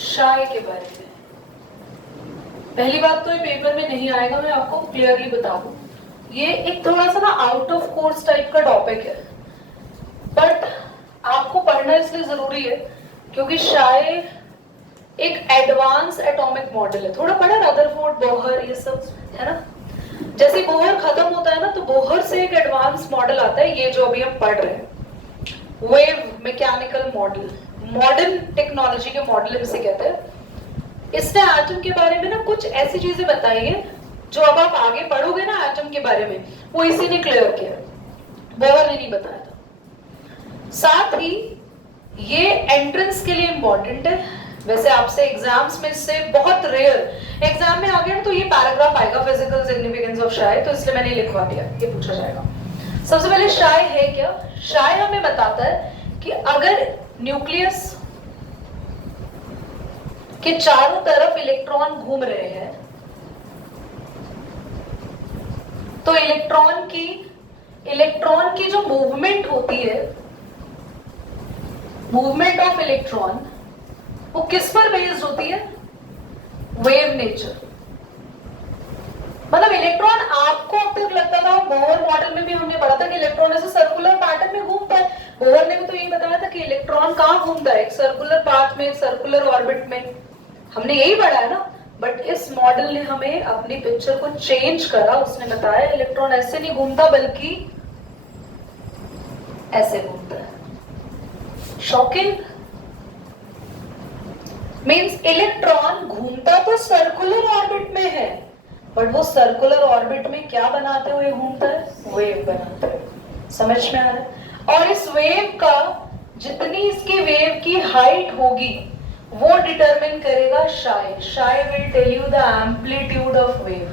शाय के बारे में। पहली बात तो ये पेपर में नहीं आएगा, मैं आपको क्लियरली बता दूं। ये एक थोड़ा सा ना आउट ऑफ कोर्स टाइप का टॉपिक है, बट आपको पढ़ना इसलिए जरूरी है क्योंकि शाय एक एडवांस एटॉमिक मॉडल है। थोड़ा पढ़ा रदरफोर्ड, बोहर, ये सब है ना। जैसे बोहर खत्म होता है ना तो बोहर से एक एडवांस मॉडल आता है, ये जो अभी हम पढ़ रहे हैं, wave mechanical model. Modern technology के मॉडल इसे कहते हैं। इसने एटम के बारे में ना कुछ ऐसी चीजें बताई है जो अब आप आगे पढ़ोगे ना एटम के बारे में, वो इसी ने क्लियर किया, बोहर ने नहीं बताया था। साथ ही ये एंट्रेंस के लिए इंपॉर्टेंट है। वैसे आपसे एग्जाम्स में से बहुत रेयर एग्जाम में आ गया तो ये पैराग्राफ आएगा, फिजिकल सिग्निफिकेंस ऑफ शाय, तो इसलिए मैंने लिखवा दिया, ये पूछा जाएगा। सबसे पहले शाय है क्या? शाय हमें बताता है कि अगर न्यूक्लियस के चारों तरफ इलेक्ट्रॉन घूम रहे हैं तो इलेक्ट्रॉन की जो मूवमेंट होती है, मूवमेंट ऑफ इलेक्ट्रॉन, वो किस पर बेस्ड होती है? Wave nature. मतलब इलेक्ट्रॉन, आपको अब तक लगता था, बोहर मॉडल में भी हमने पढ़ा था कि इलेक्ट्रॉन ऐसे सर्कुलर पैटर्न में घूमता है। बोहर ने भी तो यही बताया था कि इलेक्ट्रॉन कहां घूमता है, एक सर्कुलर पाथ में, एक सर्कुलर ऑर्बिट में। हमने यही पढ़ा है ना। बट इस मॉडल ने हमें अपनी पिक्चर को चेंज करा। उसने बताया इलेक्ट्रॉन ऐसे नहीं घूमता बल्कि ऐसे घूमता है। शॉकिंग। मींस इलेक्ट्रॉन घूमता तो सर्कुलर ऑर्बिट में है, बट वो सर्कुलर ऑर्बिट में क्या बनाते हुए घूमता है? वेव बनाते हुए। समझ में आ रहा है? और इस वेव का, जितनी इसकी वेव की हाइट होगी वो डिटरमिन करेगा psi. Psi will tell you the amplitude of wave.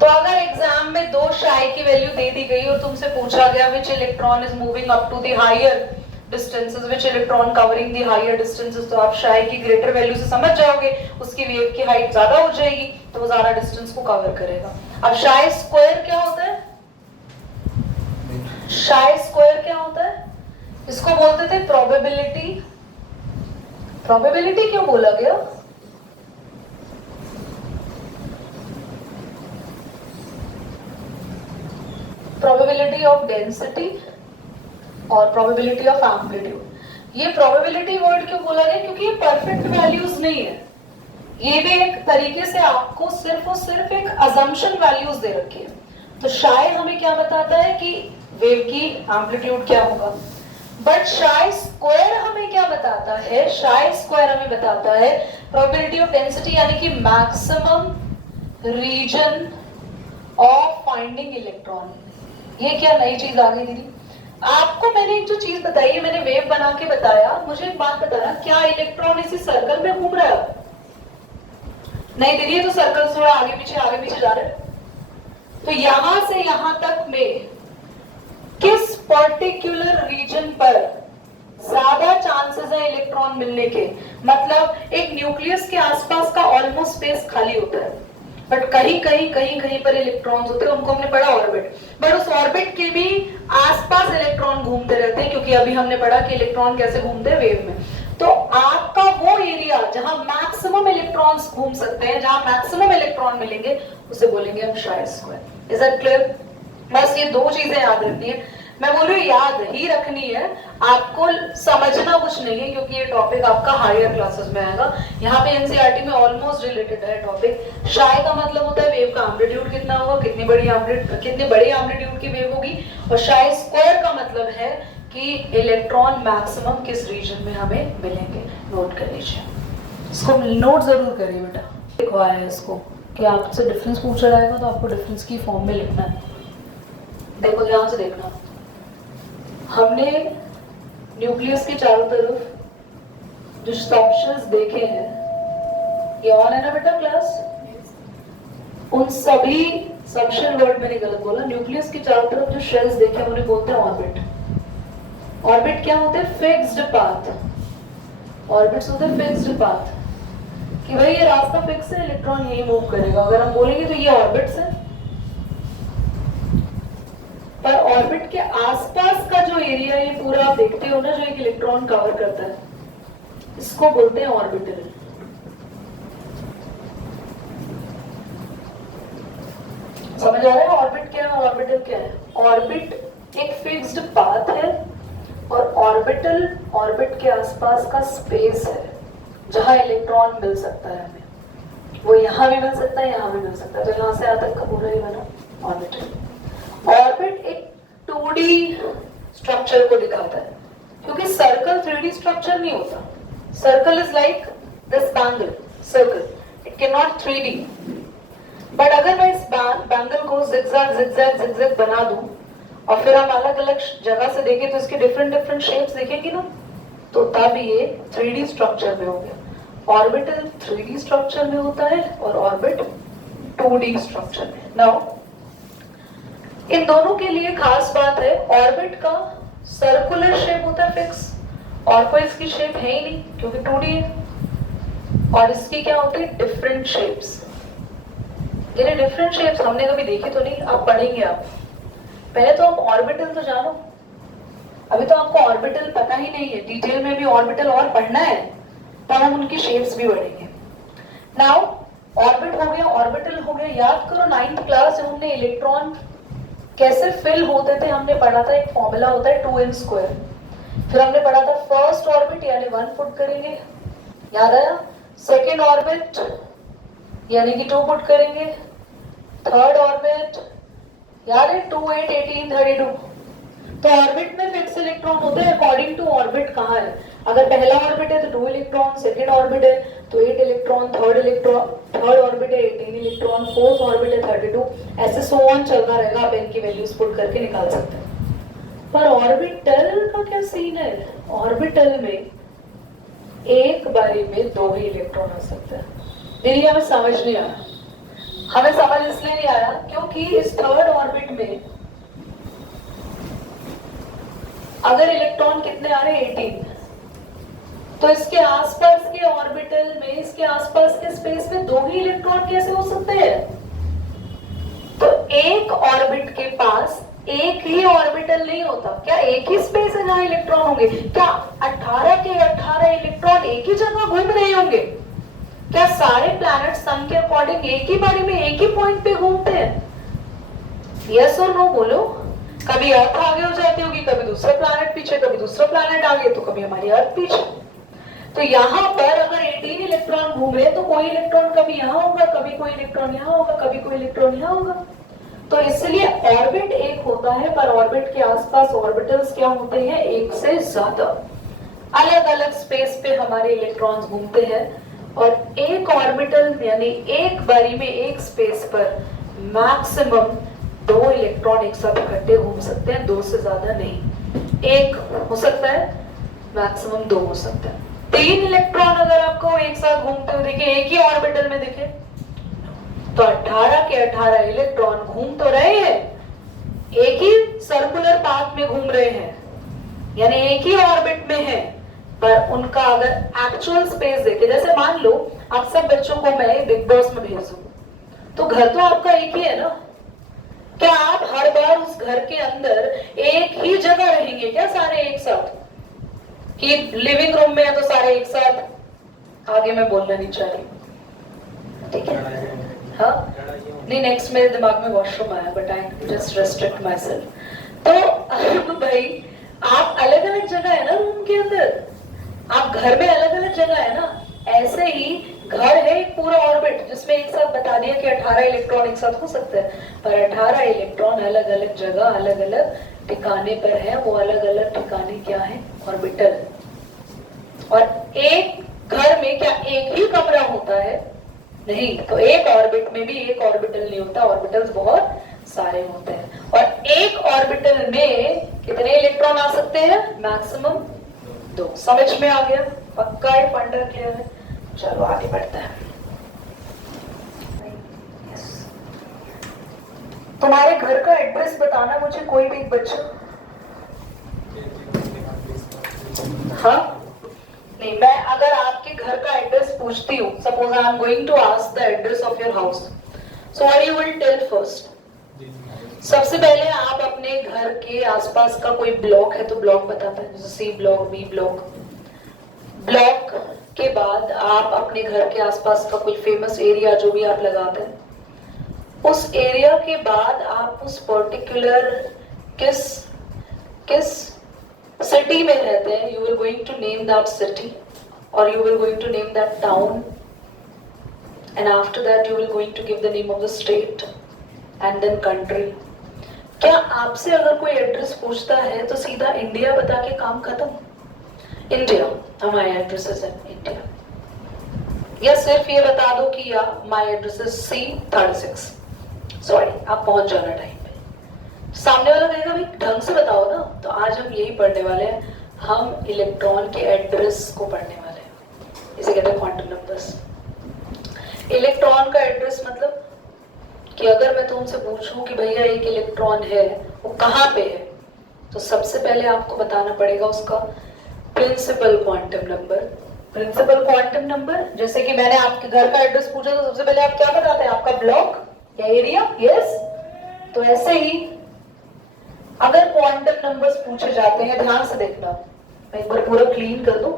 तो अगर एग्जाम में दो शाय की वैल्यू दे दी गई और तुमसे पूछा गया which electron is moving up to the higher distances, which electron covering the higher distances, तो आप शाय की ग्रेटर वैल्यू से समझ जाओगे उसकी वेव की हाइट ज्यादा हो जाएगी तो वो ज्यादा डिस्टेंस को कवर करेगा। अब शाय स्क्वायर क्या होता है? शाय स्क्वायर क्या होता है? इसको बोलते थे प्रोबेबिलिटी। प्रोबेबिलिटी क्यों बोला गया? प्रोबेबिलिटी ऑफ डेंसिटी और प्रोबेबिलिटी ऑफ एम्पलीट्यूड। ये प्रोबेबिलिटी वर्ड क्यों बोला गया? क्योंकि ये परफेक्ट वैल्यूज नहीं है, ये भी एक तरीके से आपको सिर्फ और सिर्फ एक अजम्पशन वैल्यूज दे रखी है। तो शाय हमें क्या बताता है कि वेव की एम्पलीट्यूड क्या होगा, बट शाय स्क्वायर हमें क्या बताता है? शाय स्क्वायर हमें बताता है प्रोबेबिलिटी ऑफ डेंसिटी, यानी कि maximum region of finding electron. ये क्या नई चीज आ गई दीदी? आपको मैंने एक जो चीज बताई है, मैंने वेव बना के बताया, मुझे एक बात बताना, क्या इलेक्ट्रॉन इसी सर्कल में घूम रहा है? नहीं दीदी, ये तो सर्कल थोड़ा आगे पीछे जा रहे हैं। तो यहां से यहां तक में किस पर्टिकुलर रीजन पर ज्यादा चांसेस है इलेक्ट्रॉन मिलने के? मतलब एक न्यूक्लियस के आसपास का ऑलमोस्ट स्पेस खाली होता है, बट कहीं पर इलेक्ट्रॉन्स होते हैं, उनको हमने पढ़ा ऑर्बिट। बट उस ऑर्बिट के भी आसपास इलेक्ट्रॉन घूमते रहते हैं, क्योंकि अभी हमने पढ़ा कि इलेक्ट्रॉन कैसे घूमते हैं वेव में। तो आपका वो एरिया जहां मैक्सिमम इलेक्ट्रॉन्स घूम सकते हैं, जहां मैक्सिमम इलेक्ट्रॉन मिलेंगे, उसे बोलेंगे हम शाय स्क्वायर। Is that clear? बस ये दो चीजें याद रखनी है। मैं बोल रही हूँ याद ही रखनी है, आपको समझना कुछ नहीं है, क्योंकि ये टॉपिक आपका हायर क्लासेस में आएगा। यहाँ पे एनसीईआरटी में ऑलमोस्ट रिलेटेड है टॉपिक। शाय का मतलब होता है वेव का एम्पलीट्यूड कितना होगा, कितनी बड़ी एम्पलीट्यूड की वेव होगी, और शाय स्क्वायर का मतलब है कि इलेक्ट्रॉन मैक्सिमम किस रीजन में हमें मिलेंगे। नोट कर लीजिए, इसको नोट जरूर करिए बेटा। लिखवाया है इसको कि आपसे डिफरेंस पूछा जाएगा तो आपको डिफरेंस की फॉर्म में लिखना है। देखो ध्यान से देखना, हमने न्यूक्लियस के चारों तरफ जो सब्शेल्स देखे हैं, ये ऑन है ना बेटा क्लास? उन सभी सबशेल वर्ड मैंने गलत बोला। न्यूक्लियस के चारों तरफ जो शेल्स देखे उन्हें बोलते हैं ऑर्बिट। ऑर्बिट क्या होते हैं? Fixed path. ऑर्बिट्स होते हैं फिक्स्ड पाथ, कि भाई ये रास्ता फिक्स है, इलेक्ट्रॉन यही मूव करेगा। अगर हम बोलेंगे तो ये ऑर्बिट्स है। पर ऑर्बिट के आसपास का जो एरिया ये पूरा आप देखते हो ना, जो एक इलेक्ट्रॉन कवर करता है, इसको बोलते हैं ऑर्बिटल। समझ आ रहा है ऑर्बिट क्या है, ऑर्बिटल क्या है? ऑर्बिट एक फिक्स्ड पाथ है और ऑर्बिटल ऑर्बिट के आसपास का स्पेस है जहां इलेक्ट्रॉन मिल सकता है हमें। वो यहां भी मिल सकता है, यहां भी मिल सकता है। तो यहां से आता का पूरा ही बना ऑर्बिटल। ऑर्बिट एक 2D स्ट्रक्चर को दिखाता है, क्योंकि सर्कल 3D स्ट्रक्चर नहीं होता। Circle is like this bangle circle, it can not 3D। But अगर मैं इस बैंगल को जिगजैग जिगजैग जिगजैग बना दूं और फिर हम अलग अलग जगह से देखें तो इसके डिफरेंट डिफरेंट शेप्स दिखेंगी ना, तो तब ये 3D स्ट्रक्चर में हो गया। ऑर्बिटल 3D स्ट्रक्चर में होता है और ऑर्बिट 2D स्ट्रक्चर में। नाउ इन दोनों के लिए खास बात है, ऑर्बिट का सर्कुलर शेप होता है फिक्स, और कोई इसकी शेप है ही नहीं क्योंकि 2D है। और इसकी क्या होती है? Different shapes. ये डिफरेंट शेप्स हमने कभी देखी तो नहीं, आप पढ़ेंगे। आप पहले तो आप ऑर्बिटल तो जानो, अभी तो आपको ऑर्बिटल पता ही नहीं है। डिटेल में भी ऑर्बिटल और पढ़ना है, तब हम उनकी शेप्स भी पढ़ेंगे। नाउ ऑर्बिट हो गया, ऑर्बिटल हो गया। याद करो 9th क्लास में हमने इलेक्ट्रॉन कैसे फिल होते थे, हमने पढ़ा था। एक फॉर्मूला होता है 2n²। फिर हमने पढ़ा था फर्स्ट ऑर्बिट यानी 1 पुट करेंगे, याद आया? सेकेंड ऑर्बिट यानी कि 2 पुट करेंगे। थर्ड ऑर्बिट याद है 2, 8, 18, 32। तो ऑर्बिट में फिक्स इलेक्ट्रॉन होते हैं अकॉर्डिंग टू ऑर्बिट कहाँ है। अगर पहला ऑर्बिट है तो 2 इलेक्ट्रॉन, सेकेंड ऑर्बिट है तो 8 इलेक्ट्रॉन, थर्ड ऑर्बिट है 18 इलेक्ट्रॉन, फोर्थ ऑर्बिट है 32। ऐसे सो ऑन चलता रहेगा, आप इनकी वैल्यूज पुट करके निकाल सकते हैं। पर ऑर्बिटल का क्या सीन है? ऑर्बिटल में एक बारी में 2 ही इलेक्ट्रॉन आ सकते हैं। दीदी हमें समझ नहीं आया। हमें समझ इसलिए नहीं आया क्योंकि इस थर्ड ऑर्बिट में अगर इलेक्ट्रॉन कितने आ रहे हैं 18, तो इसके आसपास के ऑर्बिटल में, इसके आसपास के स्पेस में 2 ही इलेक्ट्रॉन कैसे हो सकते हैं? तो एक ऑर्बिट के पास एक ही ऑर्बिटल नहीं होता। क्या एक ही स्पेस है जहां इलेक्ट्रॉन होंगे? क्या 18 के 18 इलेक्ट्रॉन एक ही जगह घूम रहे होंगे? क्या सारे प्लैनेट सन के अकॉर्डिंग एक ही बारी में एक ही पॉइंट पे घूमते हैं? यस और नो बोलो। कभी अर्थ आगे हो जाती होगी, कभी दूसरा प्लैनेट पीछे, कभी दूसरा प्लैनेट आगे, तो कभी हमारी अर्थ पीछे। तो यहाँ पर अगर 18 इलेक्ट्रॉन घूम रहे तो कोई इलेक्ट्रॉन कभी यहाँ होगा, कभी कोई इलेक्ट्रॉन यहाँ होगा, कभी कोई इलेक्ट्रॉन यहाँ होगा। तो इसलिए ऑर्बिट एक होता है, पर ऑर्बिट के आसपास ऑर्बिटल्स क्या होते हैं? एक से ज्यादा अलग अलग स्पेस पे हमारे इलेक्ट्रॉन्स घूमते हैं। और एक ऑर्बिटल यानी एक बारी में एक स्पेस पर मैक्सिमम 2 इलेक्ट्रॉन एक साथ इकट्ठे घूम सकते हैं, 2 से ज्यादा नहीं। एक हो सकता है, मैक्सिमम 2 हो सकता है। 3 इलेक्ट्रॉन अगर आपको एक साथ घूमते हुए दिखे, एक ही ऑर्बिटल में दिखे, तो 18 के 18 इलेक्ट्रॉन घूम तो रहे हैं, एक ही सर्कुलर पाथ में घूम रहे हैं, यानी एक ही ऑर्बिट में है। पर उनका अगर एक्चुअल स्पेस देखे, जैसे मान लो आप सब बच्चों को मैं बिग बॉस में भेज दूं, तो घर तो आपका एक ही है ना। क्या आप हर बार उस घर के अंदर एक ही जगह रहेंगे क्या सारे एक साथ? कि लिविंग रूम में है तो सारे एक साथ? आगे मैं बोलना नहीं चाह रही, ठीक है? हाँ नहीं, नेक्स्ट मेरे दिमाग में वॉशरूम आया, but I just restrict my self. तो भाई आप अलग अलग जगह है ना रूम के अंदर, आप घर में अलग अलग जगह है ना। ऐसे ही घर है एक पूरा ऑर्बिट जिसमें एक साथ बता दिया कि 18 इलेक्ट्रॉन एक साथ हो सकते हैं, पर 18 इलेक्ट्रॉन अलग अलग जगह अलग अलग ठिकाने पर है। वो अलग अलग ठिकाने क्या है? ऑर्बिटल। और एक घर में क्या एक ही कमरा होता है? नहीं। तो एक ऑर्बिट में भी एक ऑर्बिटल नहीं होता, ऑर्बिटल्स बहुत सारे होते हैं। और एक ऑर्बिटल में कितने इलेक्ट्रॉन आ सकते हैं? मैक्सिमम 2। समझ में आ गया? पक्का है? फंडा क्लियर है? चलो आगे बढ़ते हैं। तुम्हारे घर का एड्रेस बताना मुझे, कोई भी एक बच्चा। हाँ नहीं, मैं अगर आपके घर का एड्रेस पूछती हूँ, suppose I am going to ask the address of your house, so what you will tell first? सबसे पहले आप अपने घर के आसपास का कोई ब्लॉक है तो ब्लॉक बताता है, जैसे C block, B block. Block के बाद आप अपने घर के आसपास का कोई फेमस एरिया जो भी आप लगाते हैं, उस एरिया के बाद आप उस पर्टिकुलर किस सिटी में रहते हैं, you will going to name that city और you will going to name that town, and after that you will going to give the name of the state and then country. क्या आपसे अगर कोई address पूछता है तो सीधा India बता के काम खत्म? इंडिया, हमारे एड्रेस इज इन इंडिया, या सिर्फ ये बता दो कि या my address is C36, sorry आप पहुंच जाना टाइम पे। सामने वाला कहेगा भाई ढंग से बताओ ना। तो आज हम यही पढ़ने वाले हैं, हम इलेक्ट्रॉन के एड्रेस को पढ़ने वाले हैं, इसे कहते हैं क्वांटम नंबर्स। इलेक्ट्रॉन का एड्रेस मतलब कि अगर मैं तुमसे पूछूं कि भैया एक इलेक्ट्रॉन है वो कहाँ पे है, तो सबसे पहले आपको बताना पड़ेगा उसका principal quantum number. Principal quantum number, जैसे कि मैंने आपके घर का एड्रेस पूछा तो सबसे पहले आप क्या बताते हैं, आपका ब्लॉक या एरिया, यस। तो ऐसे ही अगर क्वांटम नंबर्स पूछे जाते हैं, ध्यान से देखना, मैं एक बार पूरा क्लीन कर दूं।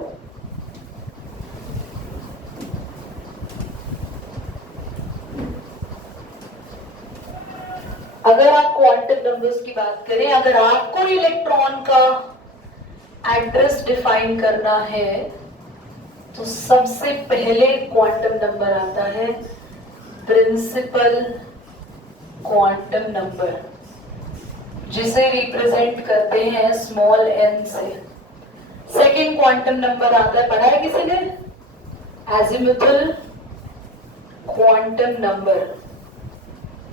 अगर आप क्वांटम नंबर्स की बात करें, अगर आपको इलेक्ट्रॉन का एड्रेस डिफाइन करना है तो सबसे पहले क्वांटम नंबर आता है प्रिंसिपल क्वांटम नंबर, जिसे रिप्रेजेंट करते हैं स्मॉल n से। सेकेंड क्वांटम नंबर आता है, पढ़ा है किसी ने, एजिमुथल क्वांटम नंबर,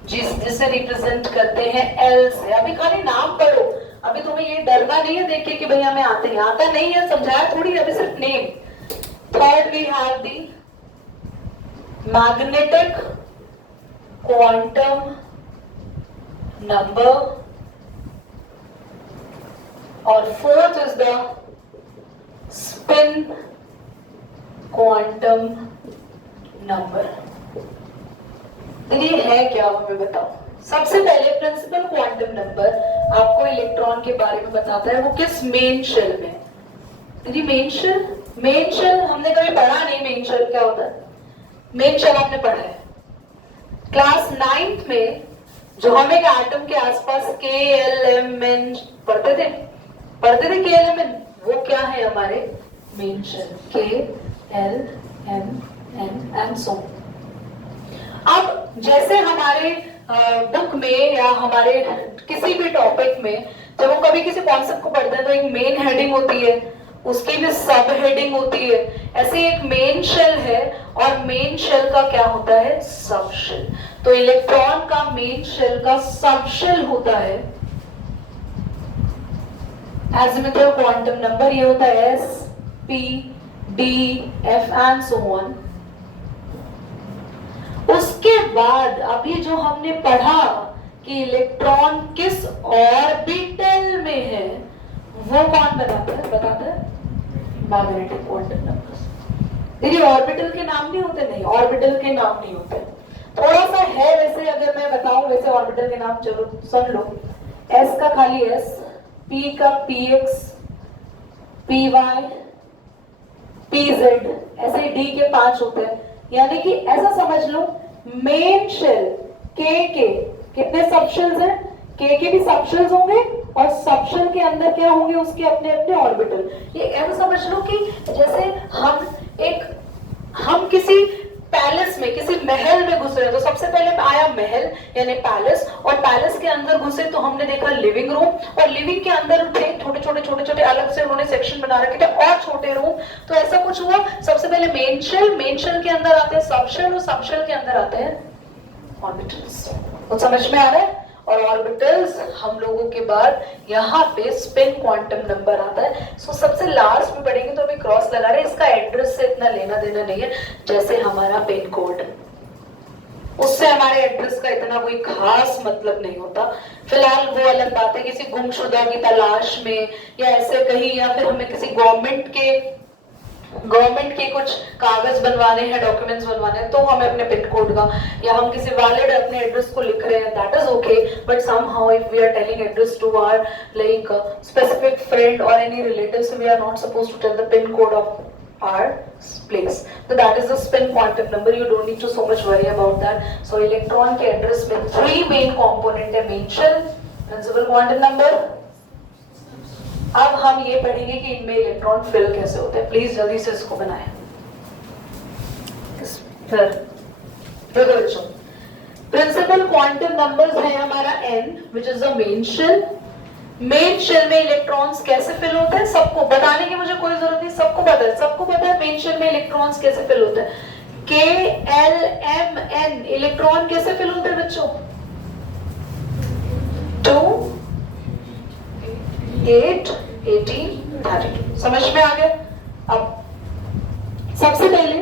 जिसे रिप्रेजेंट करते हैं L से। अभी खाली नाम पढ़ो, अभी तुम्हें ये डरना नहीं है देख के कि भैया हमें आता नहीं है, समझाया थोड़ी, अभी सिर्फ name. Third we have the magnetic quantum number, और fourth is the spin quantum number. ये है क्या, हमें बताओ। सबसे पहले प्रिंसिपल क्वांटम नंबर आपको इलेक्ट्रॉन के बारे में बताता है वो किस मेन शेल में। दीदी मेन शेल हमने कभी पढ़ा नहीं, मेन शेल क्या होता है? मेन शेल आपने पढ़ा है क्लास 9th में, जो हम एक एटम के आसपास KLMN पढ़ते थे KLMN, वो क्या है हमारे main shell, KLMN and so. अब जैसे हमारे बुक में या हमारे किसी भी टॉपिक में जब हम कभी किसी कॉन्सेप्ट को पढ़ते हैं तो एक मेन हेडिंग होती है, उसकी भी सब हेडिंग होती है। ऐसे एक मेन शेल है और मेन शेल का क्या होता है, सब शेल। तो इलेक्ट्रॉन का मेन शेल का सब शेल होता है एजिमुथल क्वांटम नंबर, ये होता है S, P, D, F and so on. उसके बाद अभी जो हमने पढ़ा कि इलेक्ट्रॉन किस ऑर्बिटल में है, वो कौन बताता है मैग्नेटिक क्वांटम नंबर। देखिए ऑर्बिटल के नाम नहीं होते, नहीं ऑर्बिटल के नाम नहीं होते, थोड़ा सा है वैसे, अगर मैं बताऊं वैसे ऑर्बिटल के नाम, चलो सुन लो। S का खाली S, P का PX, PY, PZ, ऐसे D के 5 होते हैं। यानी कि ऐसा समझ लो मेन शेल K के कितने सबशेल्स हैं, K के भी सबशेल्स होंगे और सबशेल के अंदर क्या होंगे, उसके अपने अपने ऑर्बिटल। ये ऐसा समझ लो कि जैसे हम किसी पैलेस में, किसी महल में घुस रहे, तो सबसे पहले आया महल यानी पैलेस, और पैलेस के अंदर घुसे तो हमने देखा लिविंग रूम, और लिविंग के अंदर थे छोटे छोटे अलग से उन्होंने सेक्शन बना रखे थे और छोटे रूम। तो ऐसा कुछ हुआ, सबसे पहले मेन शेल के अंदर आते हैं सब शेल, और सब शेल के अंदर आते हैं ऑर्बिटल्स। तो समझ में आ रहा है। और ऑर्बिटल्स हम लोगों के बाद यहाँ पे स्पिन क्वांटम नंबर आता है। सो सबसे लास्ट में पढ़ेंगे तो अभी क्रॉस लगा रहे हैं, इसका एड्रेस से इतना लेना देना नहीं है, जैसे हमारा पिन कोड, उससे हमारे एड्रेस का इतना कोई खास मतलब नहीं होता। फिलहाल वो अलग बात है, किसी गुमशुदा की तलाश में या ऐसे कहीं, या फिर हमें किसी गवर्नमेंट के गवर्नमेंट के कुछ कागज बनवाने हैं, डॉक्यूमेंट्स बनवाने हैं, तो हमें अपने पिन कोड का, या हम किसी वैलिड अपने एड्रेस को लिख रहे हैं, that is okay, but somehow if we are telling address to our like specific friend और any relatives, we are not supposed to tell the pin code of our place. So that is the spin quantum number. You don't need to so much worry about that. So electron के address में 3 main component है: main shell, principal quantum number. अब हम ये पढ़ेंगे कि इनमें electron fill कैसे होते हैं. प्लीज जल्दी से इसको बनाएं. फिर देखो बच्चों, प्रिंसिपल क्वांटम नंबर्स है हमारा n, which is the main shell. Main shell में इलेक्ट्रॉन्स कैसे फिल होते हैं सबको बताने की मुझे कोई जरूरत नहीं, सबको पता है. सबको पता है मेन शेल में इलेक्ट्रॉन्स कैसे फिल होते हैं. K L M N electron कैसे फिल होते हैं बच्चों? 2 8 18 32. समझ में आ गया? अब सबसे पहले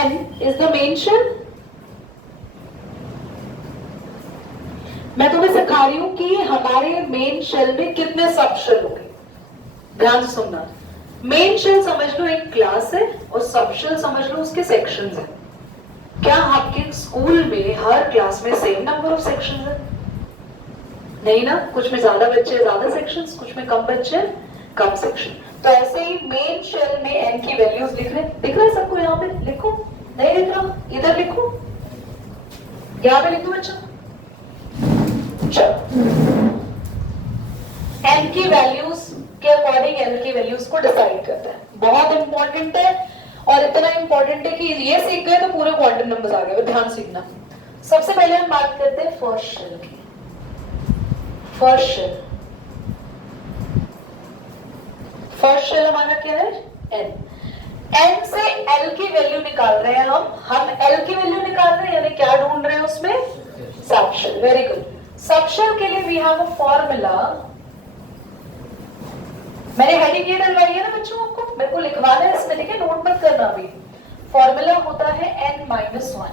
N is the main shell. मैं तुम्हें सिखा रही हूं कि हमारे मेन शेल में कितने सब शेल होंगे. ध्यान से सुनना. मेन शेल समझ लो एक क्लास है, और सब शेल समझ लो उसके सेक्शंस है. क्या आपके स्कूल में हर क्लास में सेम नंबर ऑफ सेक्शंस है? नहीं ना. कुछ में ज्यादा बच्चे ज्यादा सेक्शंस, कुछ में कम बच्चे कम सेक्शन. तो ऐसे ही मेन शेल में एन की वैल्यूज लिख रहे. दिख रहा है सबको? यहाँ पे लिखो. नहीं दिख रहा? इधर लिखो. यहाँ पे लिखो बच्चों. एन की वैल्यूज के अकॉर्डिंग एन की वैल्यूज को डिसाइड करते हैं. बहुत इंपॉर्टेंट है, और इतना इंपॉर्टेंट है कि ये सीख गए तो पूरे क्वांटम नंबर्स आ गए. ध्यान सीखना. सबसे पहले हम बात करते हैं फर्स्ट शेल की. फर्स्ट शेल, फर्स्ट शेल हमारा क्या है? एन. एन से एल की वैल्यू निकाल रहे हैं हम एल की वैल्यू निकाल रहे हैं, यानी क्या ढूंढ रहे हैं उसमें? सब शेल. Very good. सब शेल के लिए वी हैव अ फॉर्मूला. मैंने हेडिंग ये डलवाई है ना बच्चों आपको, मेरे को लिखवाना है इसमें, ठीक है? नोट मत करना अभी. फॉर्मूला होता है n-1.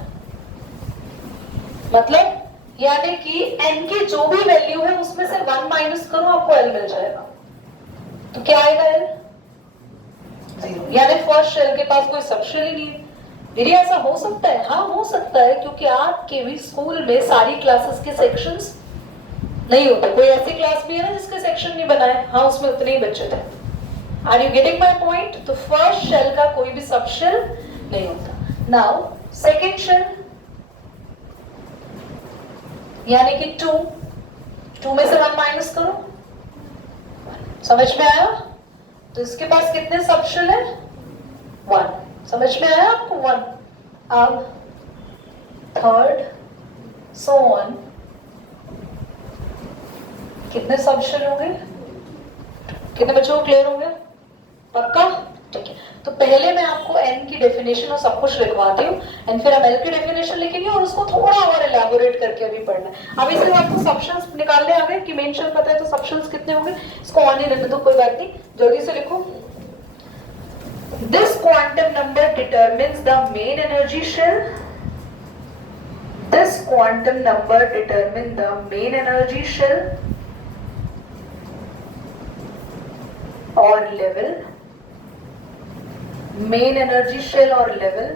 मतलब यानी कि n की जो भी वैल्यू है उसमें से 1 माइनस करो, आपको l मिल जाएगा. तो क्या आएगा? l 0. यानी फर्स्ट शेल के पास कोई सब शेल ही नहीं है. दीदी ऐसा हो सकता है? हाँ हो सकता है, क्योंकि आपके भी स्कूल में सारी क्लासेस के सेक्शंस नहीं होते. कोई ऐसी क्लास भी है ना जिसके सेक्शन नहीं बनाए? हाँ, उसमें उतने ही बच्चे थे. Are you getting my point? तो फर्स्ट शेल का कोई भी सब शेल नहीं होता. नाउ सेकेंड शेल, यानी कि 2 में से 1 माइनस करो. समझ में आया? तो इसके पास कितने सब शेल है? 1. समझ में आया आपको? 1. अब थर्ड, सो ऑन. कितने सब शेल होंगे? कितने बच्चों को क्लियर हो गया? पक्का? ठीक है. तो पहले मैं आपको n की डेफिनेशन और सब कुछ लिखवाती हूँ, एंड फिर हम l की डेफिनेशन लिखेंगे और उसको थोड़ा और एलैबोरेट करके अभी पढ़ना है. अभी सिर्फ आपको सब शेल्स निकालने आ गए कि मेन शेल पता है तो सब शेल्स कितने होंगे. इसको ऑन ही रहने दो, कोई बात नहीं. जल्दी से लिखो. This quantum number determines the main energy shell. This quantum number determines the main energy shell or level. Main energy shell or level.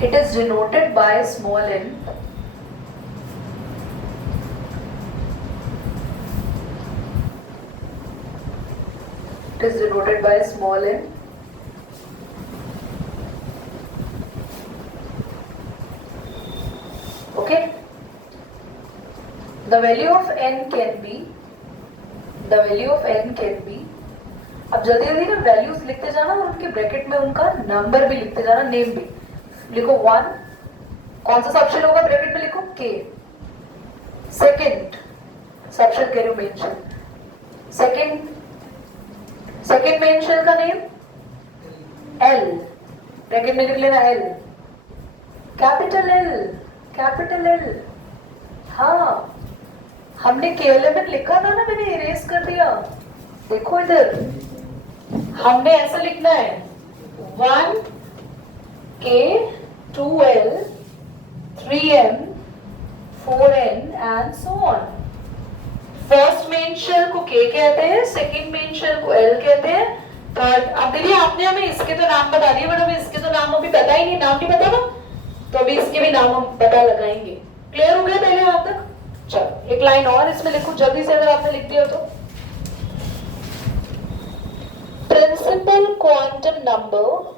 It is denoted by small n. It is denoted by small n. Okay. The value of n can be. The value of n can be. अब जल्दी जल्दी ना values लिखते जाना और उनके bracket में उनका नंबर भी लिखते जाना, नेम भी लिखो. 1 कौन सा सबशेल होगा? ब्रैकेट में लिखो k. सेकेंड सबशेल कह रही हूं, main shell. Second main shell का नेम L. ब्रैकेट में लिख लेना L. Capital L. हाँ, हमने KLMN लिखा था ना, मैंने इरेज कर दिया. देखो इधर, हमने ऐसा लिखना है 1K 2L 3M 4N and so on. First main shell को K कहते हैं, सेकंड मेन शेल को L कहते हैं, थर्ड। अब देखिए आपने हमें इसके तो नाम बता दिए, बट हमें इसके तो नाम अभी पता ही नहीं, नाम नहीं पता ना, तो अभी इसके भी नाम हम पता लगाएंगे। क्लियर हो गया पहले यहाँ तक? चलो एक लाइन और इसमें लिखो जल्दी से, अगर आपने लिख दिया तो। Principal quantum number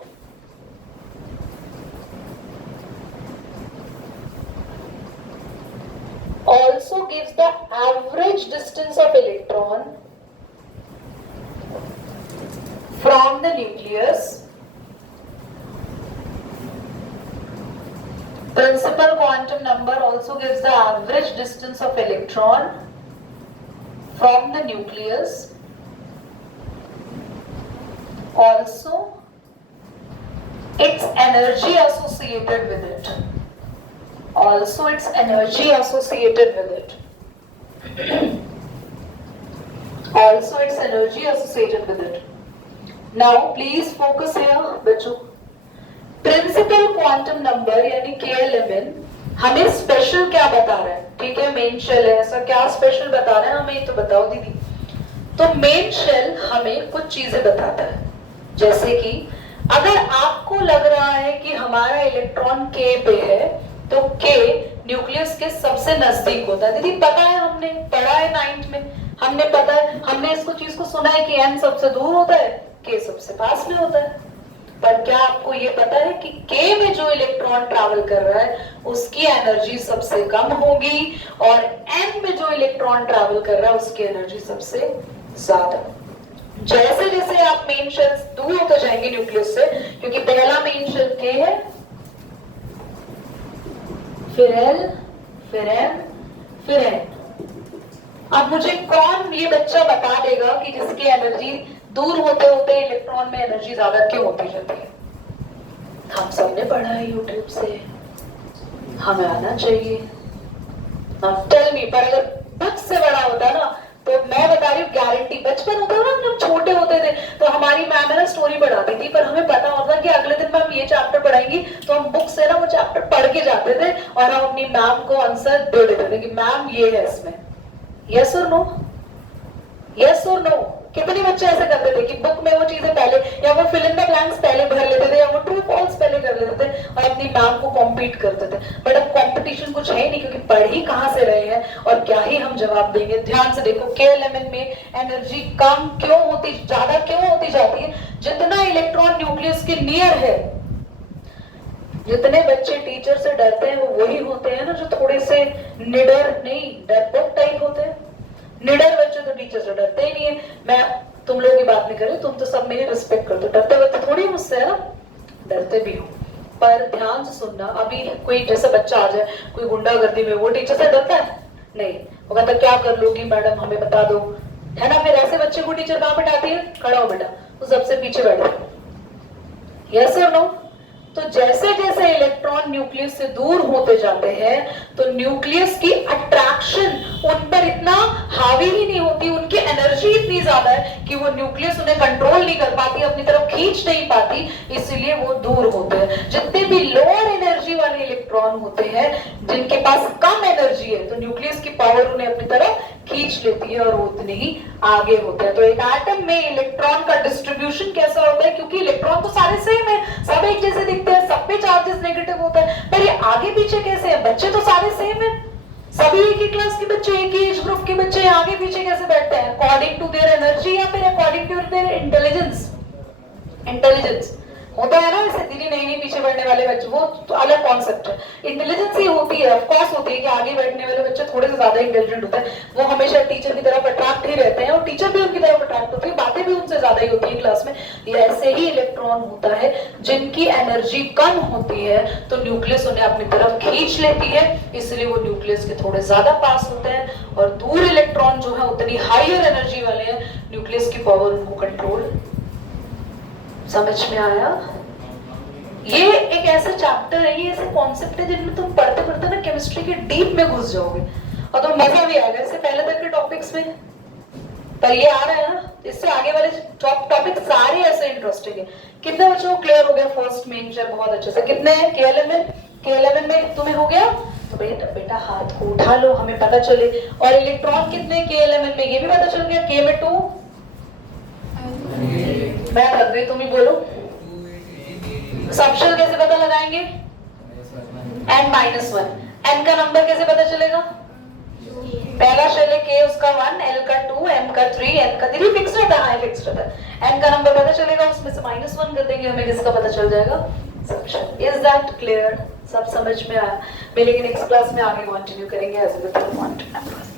also gives the average distance of electron from the nucleus. Principal quantum number also gives the average distance of electron from the nucleus. Also, its energy associated with it. Also, its energy associated with it. Also, its energy associated with it. Now, please focus here, बच्चों। Principal quantum number यानी KLMN हमें special क्या बता रहा है? ठीक है, main shell है, ऐसा क्या स्पेशल बता रहा है हमें, तो बताओ दीदी। तो मेन शेल हमें कुछ चीजें बताता है, जैसे कि अगर आपको लग रहा है कि हमारा इलेक्ट्रॉन K पे है, तो K न्यूक्लियस के सबसे नजदीक होता है। दीदी पता है, हमने पढ़ा है 9th में, हमने पता है, हमने इसको चीज को सुना है कि M सबसे दूर होता है, K सबसे पास में होता है। पर क्या आपको ये पता है कि K में जो इलेक्ट्रॉन ट्रैवल कर रहा है उसकी एनर्जी सबसे कम होगी, और M में जो इलेक्ट्रॉन ट्रैवल कर रहा है उसकी एनर्जी सबसे ज्यादा। जैसे जैसे आप मेन शेल दूर होते जाएंगे न्यूक्लियस से, क्योंकि पहला मेन शेल K है, फिर L, फिर M, फिर N। अब मुझे कौन ये बच्चा बता देगा कि जिसकी एनर्जी दूर होते होते इलेक्ट्रॉन में एनर्जी ज्यादा क्यों होती जाती है? हम सबने पढ़ा है यूट्यूब से, हमें आना चाहिए। Tell me. पर अगर बुक से बड़ा होता ना, तो मैं बता रही हूँ गारंटी, बचपन होता ना, हम छोटे होते थे तो हमारी मैम है ना स्टोरी पढ़ाती थी, पर हमें पता होता कि अगले दिन मैम ये चैप्टर पढ़ाएंगी, तो हम बुक से ना वो चैप्टर पढ़ के जाते थे और हम अपनी मैम को आंसर दे देते थे कि मैम ये है इसमें। यस और नो? यस और नो? कितने बच्चे ऐसे करते थे कि बुक में वो चीजें पहले, या वो फिल इन द ब्लैंक्स पहले भर लेते थे, या वो ट्रू फॉल्स पहले कर लेते थे और अपनी मैम को कॉम्पीट करते थे। बट अब कंपटीशन कुछ है नहीं, क्योंकि पढ़ ही कहां से रहे हैं और क्या ही हम जवाब देंगे। ध्यान से देखो, KLMN में एनर्जी कम क्यों होती, ज्यादा क्यों होती जाती है? जितना इलेक्ट्रॉन न्यूक्लियस के नियर है, जितने बच्चे टीचर से डरते हैं वो वही होते हैं ना जो थोड़े से निडर नहीं, डरपोक टाइप होते हैं। निडर बच्चे तो टीचर से डरते ही नहीं है। मैं तुम लोगों की बात नहीं कर रही, तुम तो सब मेरी रिस्पेक्ट करते हो, डरते बच्चे थोड़ी मुझसे है ना, डरते भी हो। पर ध्यान से सुनना, अभी कोई जैसे बच्चा आ जाए कोई गुंडागर्दी में, वो टीचर से डरता है? नहीं, वो कहता क्या कर लोगी मैडम, हमें बता दो, है ना। फिर ऐसे बच्चे को टीचर कहाँ बैठाती है? खड़ा हो बेटा, तो सबसे पीछे बैठ जाओ। यस और नो? तो जैसे जैसे इलेक्ट्रॉन न्यूक्लियस से दूर होते जाते हैं, तो न्यूक्लियस की अट्रैक्शन उन पर इतना हावी ही नहीं होती, उनकी एनर्जी इतनी ज्यादा है कि वो न्यूक्लियस उन्हें कंट्रोल नहीं कर पाती, अपनी तरफ खींच नहीं पाती, इसलिए वो दूर होते हैं। जितने भी लोअर एनर्जी वाले इलेक्ट्रॉन होते हैं, जिनके पास कम एनर्जी है, तो न्यूक्लियस की पावर उन्हें अपनी तरफ खींच लेती है और वो उतने ही आगे होते हैं। तो एक एटम में इलेक्ट्रॉन का डिस्ट्रीब्यूशन कैसा होता है? क्योंकि इलेक्ट्रॉन तो सारे सेम है, सब एक जैसे दिखते हैं, सब पे चार्जेस नेगेटिव होता है, पर ये आगे पीछे कैसे है? बच्चे तो सारे सेम है, सभी एक ही क्लास के बच्चे, एक ही एज ग्रुप के बच्चे आगे पीछे कैसे बैठते हैं? अकॉर्डिंग टू देयर एनर्जी या फिर according to their intelligence? Intelligence होता है ना, जैसे दीदी नहीं पीछे बैठने वाले बच्चे, वो तो अलग कॉन्सेप्ट है। इंटेलिजेंस ही होती है, ऑफ कोर्स होती है कि आगे बैठने वाले बच्चे थोड़े से ज्यादा इंटेलिजेंट होते हैं, वो हमेशा टीचर की तरफ अट्रैक्ट ही रहते हैं और टीचर भी उनकी तरफ अट्रैक्ट होती है, बातें भी उनसे ज्यादा ही होती है क्लास में। ऐसे ही इलेक्ट्रॉन होता है, जिनकी एनर्जी कम होती है तो न्यूक्लियस उन्हें अपनी तरफ खींच लेती है, इसलिए वो न्यूक्लियस के थोड़े ज्यादा पास होते हैं, और दूर इलेक्ट्रॉन जो है उतनी हायर एनर्जी वाले हैं, न्यूक्लियस की पावर उनको कंट्रोल। समझ में आया? ये एक ऐसा चैप्टर है, ये ऐसे कॉन्सेप्ट है जिनमें तुम पढ़ते पढ़ते ना केमिस्ट्री के डीप में घुस जाओगे और तो मजा भी आएगा। इससे पहले तक के टॉपिक्स में, पर ये आ रहा है ना, इससे आगे वाले टॉपिक सारे ऐसे इंटरेस्टिंग है। कितने बच्चों को क्लियर हो गया फर्स्ट मेन शेल? बहुत अच्छे से। कितने हैं KLMN में? तुम्हें हो गया? तो बेटा हाथ को उठा लो, हमें पता चले। और इलेक्ट्रॉन कितने के एलिमेंट में, ये भी पता चल गया, के में 2। मैं कर गई, तुम ही बोलो। सबशेल कैसे पता लगाएंगे? n-1। n का नंबर कैसे पता चलेगा? पहला शेल है k, उसका 1, l का 2, m का 3, n का 3 फिक्स रहता है, फिक्स रहता है। n का नंबर पता चलेगा, उसमें से -1 कर देंगे, हमें किसका पता चल जाएगा? सबशेल। Is that clear? सब समझ में आया? मिलेंगे नेक्स्ट क्लास में, आगे कंटिन्यू करेंगे एज द क्वांटम नंबर्स।